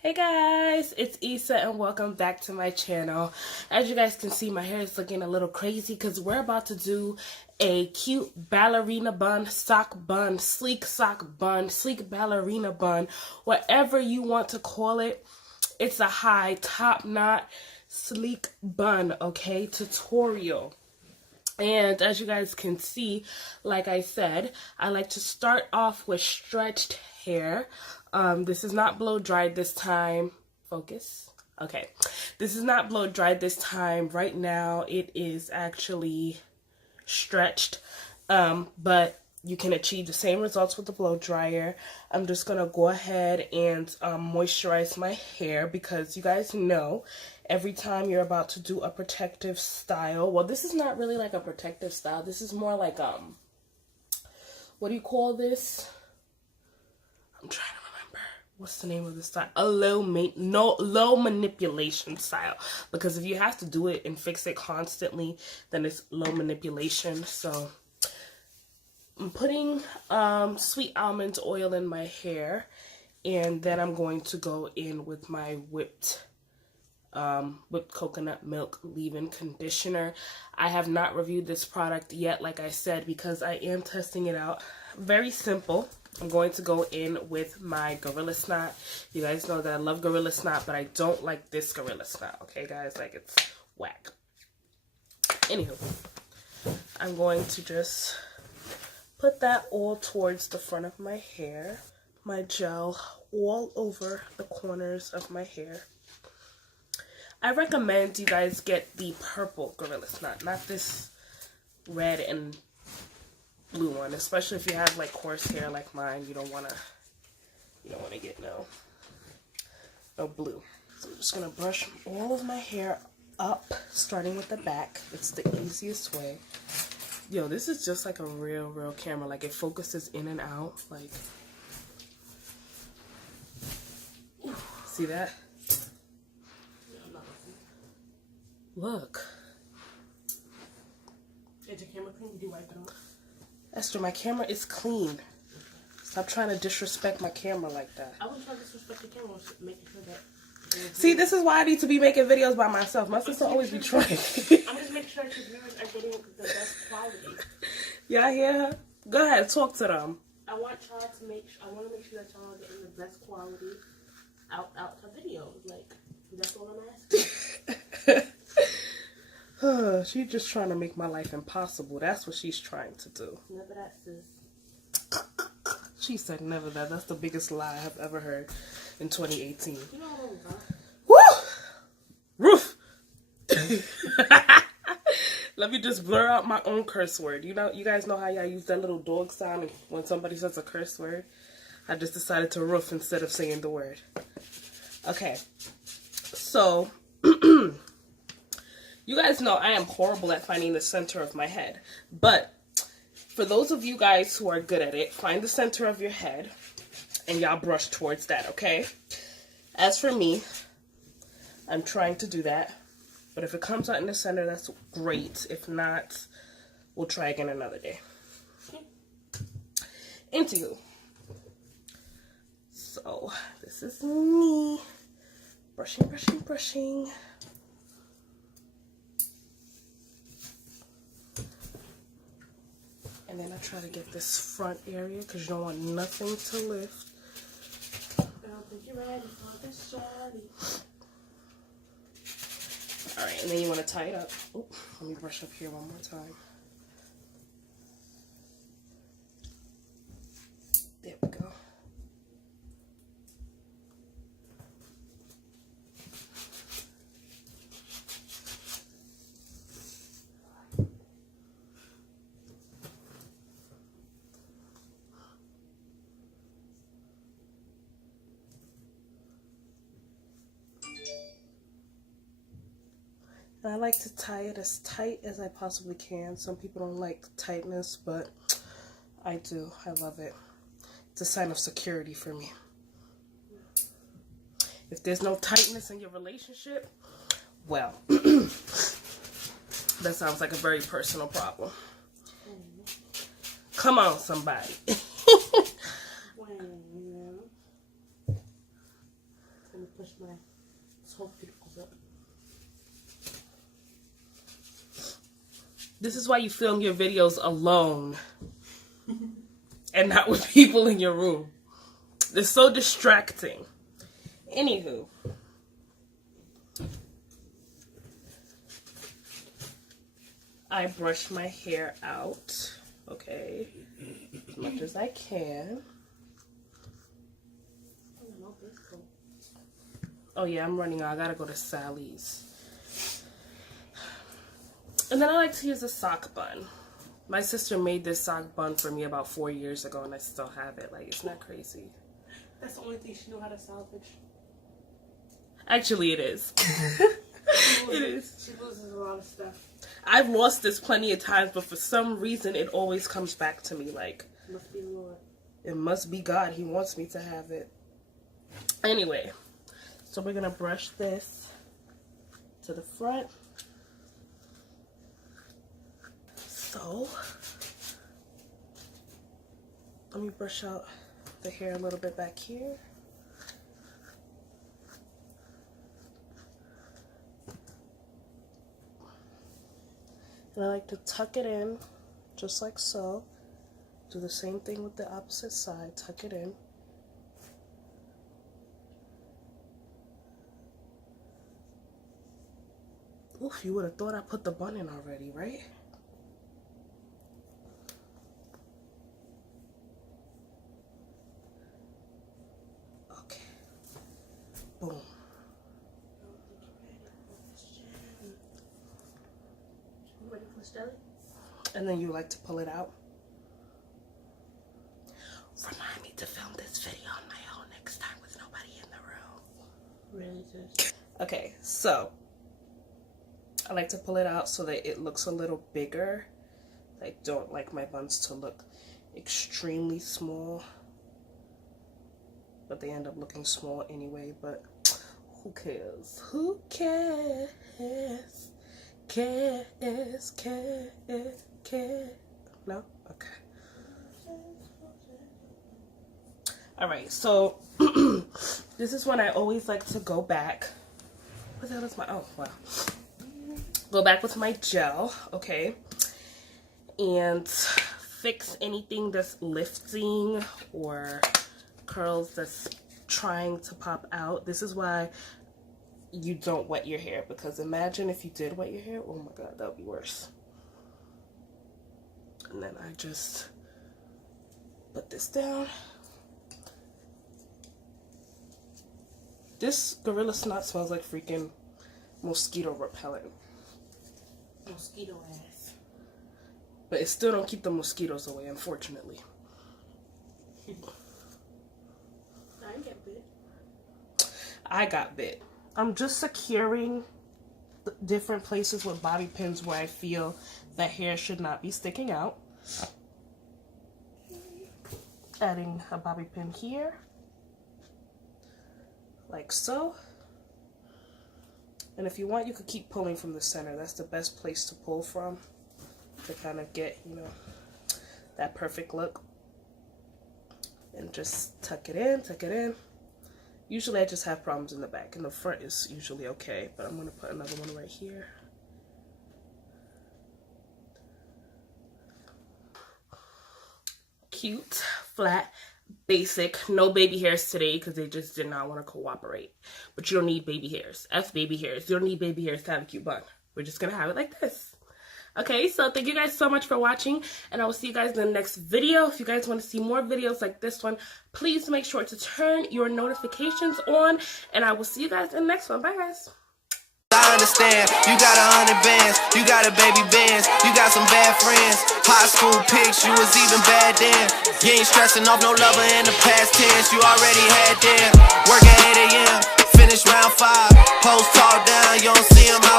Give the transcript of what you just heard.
Hey guys, it's Issa and welcome back to my channel. As you guys can see, my hair is looking a little crazy because we're about to do a cute ballerina bun, sock bun, sleek ballerina bun, whatever you want to call it. It's a high top knot, sleek bun, okay, tutorial. And as you guys can see, like I said, I like to start off with stretched hair. This is not blow dried this time. Focus. Okay. This is not blow dried this time. Right now, it is actually stretched. But you can achieve the same results with the blow dryer. I'm just going to go ahead and moisturize my hair because you guys know every time you're about to do a protective style. Well, this is not really like a protective style. This is more like, what do you call this? I'm trying to remember. What's the name of the style? A low manipulation style. Because if you have to do it and fix it constantly, then it's low manipulation. So I'm putting sweet almond oil in my hair, and then I'm going to go in with my whipped coconut milk leave-in conditioner. I have not reviewed this product yet, like I said, because I am testing it out. Very simple. I'm going to go in with my Gorilla Snot. You guys know that I love Gorilla Snot, but I don't like this Gorilla Snot. Okay, guys, like it's whack. Anywho, I'm going to just put that all towards the front of my hair. My gel all over the corners of my hair. I recommend you guys get the purple Gorilla Snot, not this red and blue one. Especially if you have like coarse hair like mine, you don't wanna get no blue. So I'm just gonna brush all of my hair up, starting with the back. It's the easiest way. Yo, this is just like a real camera. Like, it focuses in and out. Like, see that? Look. Is your camera clean? Did you wipe it off? Esther, my camera is clean. Stop trying to disrespect my camera like that. I wasn't trying to disrespect the camera. I was making sure that... See, this is why I need to be making videos by myself. My sister always be trying. I'm just making sure that your viewers are getting the best quality. Y'all hear her? Go ahead, talk to them. I want y'all to make sure that y'all are getting the best quality out of videos. Like, that's all I'm asking. She's just trying to make my life impossible. That's what she's trying to do. Never that, sis. She said never that. That's the biggest lie I've ever heard in 2018. You know what I'm Woo! Roof! Let me just blur out my own curse word. You guys know how y'all use that little dog sound when somebody says a curse word? I just decided to roof instead of saying the word. Okay. So, you guys know I am horrible at finding the center of my head. But for those of you guys who are good at it, find the center of your head and y'all brush towards that, okay? As for me, I'm trying to do that. But if it comes out in the center, that's great. If not, we'll try again another day. Into. So, this is me. Brushing. And then I try to get this front area because you don't want nothing to lift. I don't think you're ready for this, shawty. Alright, and then you want to tie it up. Oh, let me brush up here one more time. There we go. I like to tie it as tight as I possibly can. Some people don't like tightness, but I do. I love it. It's a sign of security for me. If there's no tightness in your relationship, well, that sounds like a very personal problem. Come on, somebody. push my whole cuticles up. This is why you film your videos alone and not with people in your room. It's so distracting. Anywho. I brush my hair out, okay, as much as I can. Oh yeah, I'm running out. I gotta go to Sally's. And then I like to use a sock bun. My sister made this sock bun for me about 4 years ago, and I still have it. Like, it's not crazy. That's the only thing she knew how to salvage. Actually, it is. It is. She loses a lot of stuff. I've lost this plenty of times, but for some reason, it always comes back to me. Like, it must be the Lord. It must be God. He wants me to have it. Anyway, so we're gonna brush this to the front. So, let me brush out the hair a little bit back here. And I like to tuck it in, just like so. Do the same thing with the opposite side, tuck it in. Oof, you would have thought I put the bun in already, right? Okay. Boom. And then you like to pull it out. Remind me to film this video on my own next time with nobody in the room. Really, sis? Okay, so I like to pull it out so that it looks a little bigger. I don't like my buns to look extremely small, but they end up looking small anyway. But who cares? Who cares? Cares? No? Okay. Alright, so this is when I always like to go back. What the hell is my, oh wow. Go back with my gel, okay, and fix anything that's lifting or curls that's trying to pop out. This is why you don't wet your hair, because imagine if you did wet your hair. Oh my god, that would be worse. And then I just put this down. This Gorilla Snot smells like freaking mosquito repellent. Mosquito ass. But it still don't keep the mosquitoes away, unfortunately. I didn't get bit. I got bit. I'm just securing the different places with bobby pins where I feel the hair should not be sticking out. Adding a bobby pin here. Like so. And if you want, you could keep pulling from the center. That's the best place to pull from to kind of get, you know, that perfect look. And just tuck it in, tuck it in. Usually I just have problems in the back. In the front is usually okay, but I'm going to put another one right here. Cute, flat, basic, no baby hairs today because they just did not want to cooperate. But you don't need baby hairs. F baby hairs. You don't need baby hairs to have a cute bun. We're just going to have it like this. Okay, so thank you guys so much for watching, and I will see you guys in the next video. If you guys want to see more videos like this one, please make sure to turn your notifications on, and I will see you guys in the next one. Bye, guys. I understand, you got 100 bands, you got a baby bands, you got some bad friends, high school pics, you was even bad then, you ain't stressing off no lover in the past tense, you already had them, work at 8 a.m., finish round 5, post talk down, you don't see them out